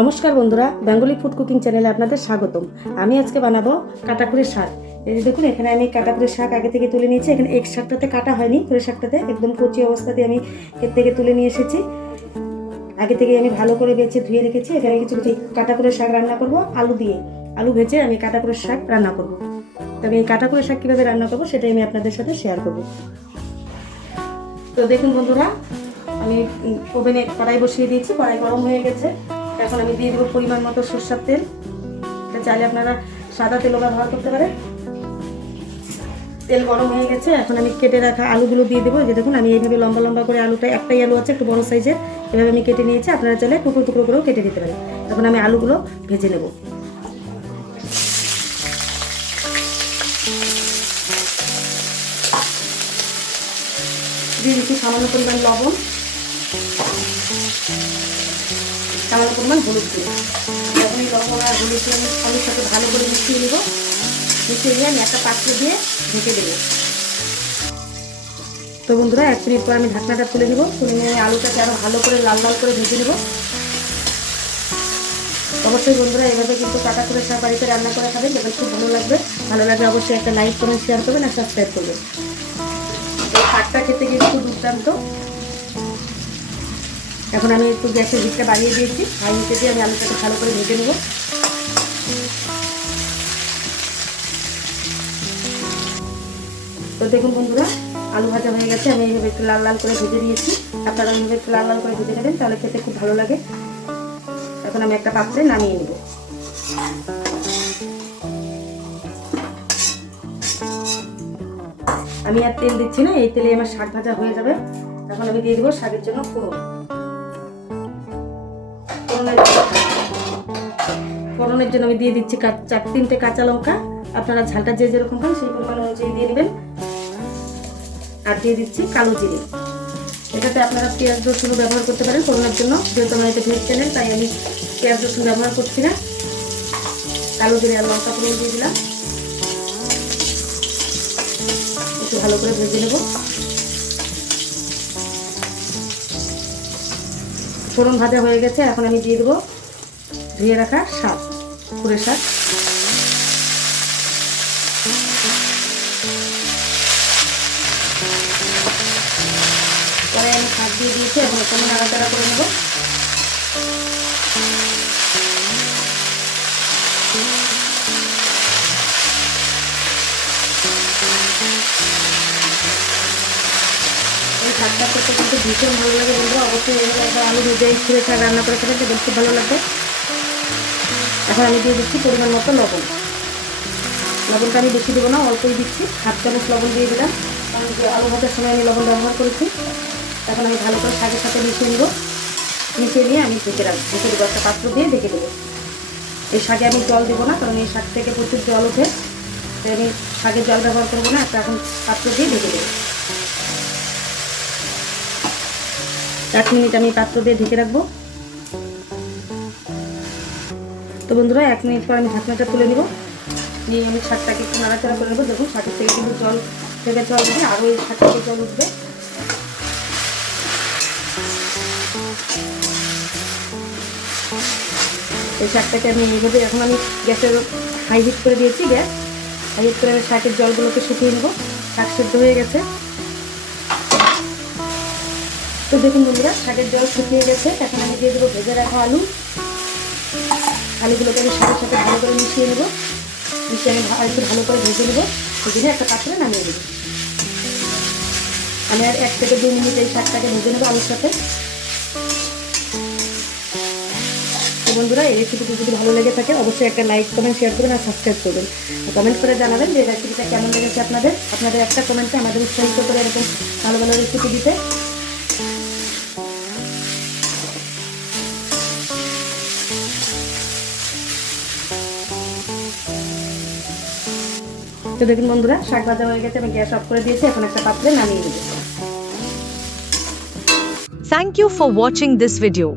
নমস্কার বন্ধুরা, Bengali food cooking চ্যানেলে আপনাদের স্বাগতম। আমি আজকে বানাবো কাটাকুড়ের শাক। এই যে দেখুন, এখানে আমি কাটাকুড়ের শাক আগে থেকে তুলে নিয়েছি। এখানে এক শাকটাতে কাটা হয়নি, কুড়ে শাকটাতে একদম কচি অবস্থাতে আমি এর থেকে তুলে নিয়ে এসেছি। আগে থেকে আমি ভালো করে বেছে ধুয়ে রেখেছি। এখানে কিছু কিছু কাটাকুড়ের শাক রান্না করব, আলু দিয়ে। আলু ভেজে আমি কাটাকুড়ের শাক রান্না করব। তবে এই কাটাকুড়ের শাক কীভাবে রান্না করব, সেটাই আমি আপনাদের সাথে শেয়ার করব। তো দেখুন বন্ধুরা, আমি ওভেনে কড়াই বসিয়ে দিয়েছি, কড়াই গরম হয়ে গেছে। এখন আমি দিয়ে দেবো পরিমাণ মতো সর্ষার তেল। চাইলে আপনারা সাদা তেলও ব্যবহার করতে পারেন। তেল গরম হয়ে গেছে, এখন আমি কেটে রাখা আলুগুলো দিয়ে দেবো। যে দেখুন, আমি এইভাবে লম্বা লম্বা করে আলুটা, একটাই আলু আছে, একটু বড় সাইজের, এভাবে আমি কেটে নিয়েছি। আপনারা চাইলে টুকরো টুকরো করেও কেটে দিতে পারেন। এখন আমি আলুগুলো ভেজে নেব। দিয়ে দিচ্ছি সামান্য পরিমাণ লবণ। সামান্য পরিমাণ হলুদ দিয়ে এখন এই লবণ আর হলুদ আমি সাথে ভালো করে মিশিয়ে নেব। মিশিয়ে নিয়ে আমি একটা পাত্র দিয়ে ঢেকে দেবো। তো বন্ধুরা, এক মিনিট পর আমি ঢাকনাটা তুলে দিব তুলে নিয়ে আলুটাকে আরও ভালো করে লাল লাল করে ভেজে নেব। অবশ্যই বন্ধুরা, এভাবে কিন্তু কাটা করে শাক বাড়িতে রান্না করে খাবেন। দেখবেন খুব ভালো লাগবে। ভালো লাগলে অবশ্যই একটা লাইক, কমেন্ট শেয়ার করবেন আর সাবস্ক্রাইব করবেন। এই শাকটা খেতে কিন্তু দুর্দান্ত। এখন আমি একটু গ্যাসের দিকটা বাড়িয়ে দিয়েছি। হাই হিটে দিয়ে আমি আলুটাকে ভালো করে ভেজে নেব। তো দেখুন বন্ধুরা, আলু ভাজা হয়ে গেছে। আমি এইভাবে একটু লাল লাল করে ভেজে দিয়েছি আপনারা এইভাবে একটু লাল লাল করে ভেজে নেবেন, তাহলে খেতে খুব ভালো লাগে। এখন আমি একটা পাত্রে নামিয়ে নেব। আমি আর তেল দিচ্ছি না, এই তেলে আমার শাক ভাজা হয়ে যাবে। এখন আমি দিয়ে দেবো শাকের জন্য ফোড়ন। ফোড়নের ফোড়নের জন্য আমি দিয়ে দিচ্ছি চার তিনটে কাঁচা লঙ্কা। আপনারা ঝালটা যে যেরকম খান সেই পরিমাণ অনুযায়ী দিয়ে দেবেন। আর দিয়ে দিচ্ছি কালো জিরে। এটাতে আপনারা পেঁয়াজ রসুনও ব্যবহার করতে পারেন ফোড়নের জন্য। যেহেতু আমার এটা ভেজ চ্যানেল, তাই আমি পেঁয়াজ, রসুন ব্যবহার করছি না। কালো জিরে আর লঙ্কা ফোড়ন দিয়ে দিলাম। একটু ভালো করে ভেজে নেব। ফোড়ন ভাজা হয়ে গেছে, এখন আমি দিয়ে দেবো ধুয়ে রাখা শাক পুরে শাক। পরে আমি শাক দিয়ে দিয়েছি, এখন কোনো নাড়াচাড়া করে নেব। শাকটা ভীষণ ভালো লাগে বন্ধুরা, অবশ্যই একবার আলু ভেজে ছুঁড়ে রান্না করে খেলে দেখতে ভালো লাগবে। এখন আমি দিয়ে দিচ্ছি পরিমাণ মতো লবণ। লবণটা আমি বেশি দেবো না, অল্পই দিচ্ছি। হাফ চামচ লবণ দিয়ে দিলাম। কারণ আলু ভাজার সময় আমি লবণ ব্যবহার করেছি, এখন আমি ভালো করে শাকের সাথে মিশিয়ে নেব। মিশিয়ে নিয়ে আমি ঢেকে রাখব ঢেকে দেবো একটা পাত্র দিয়ে ঢেকে দেবো। এই শাকে আমি জল দেবো না, কারণ এই শাক থেকে প্রচুর জল ওঠে। তাই আমি শাকে জল ব্যবহার করব না, একটা এখন পাত্র দিয়ে ঢেকে দেবো। এক মিনিট আমি পাত্র দিয়ে ঢেকে রাখব। তো বন্ধুরা, এক মিনিট পর আমি ঢাকনাটা তুলে নিব। নিয়ে আমি শাকটাকে একটু নাড়াচাড়া করে নেব। দেখুন, শাকের থেকে কিন্তু জল থেকে জল উঠবে, আরও এই শাক থেকে জল উঠবে। এই শাকটাকে আমি এইভাবে, এখন আমি গ্যাসের হাই হিট করে দিয়েছি, গ্যাস। হাই হিট করে আমি শাকের জলগুলোকে শুকিয়ে নেব। শাক সেদ্ধ হয়ে গেছে। তো দেখুন বন্ধুরা শাকের জল শুকিয়ে গেছে, এখন আমি দিয়ে দেবো ভেজে রাখা আলু। আলুগুলোকে আমি শাকের সাথে ভালো করে মিশিয়ে নেব। মিশিয়ে আমি একটু ভালো করে ভেজে নেব। ভেজে একটা পাত্রে নামিয়ে দেবো। আমি আর এক থেকে দুই মিনিট এই শাকটাকে ভেজে নেব আলুর সাথে। তো বন্ধুরা, এই রেসিপিটি যদি ভালো লেগে থাকে, অবশ্যই একটা লাইক কমেন্ট শেয়ার করবেন আর সাবস্ক্রাইব করবেন। কমেন্ট করে জানাবেন যে রেসিপিটা কেমন লেগেছে আপনাদের। আপনাদের একটা কমেন্টে আমাদের উৎসাহিত করে এরকম ভালো ভালো রেসিপি দিতে। তো দেখুন বন্ধুরা, শাক ভাজা হয়ে গেছে, আমি গ্যাস অফ করে দিয়েছি, এখন একটা পাত্রে নামিয়ে নেব Thank you for watching this video.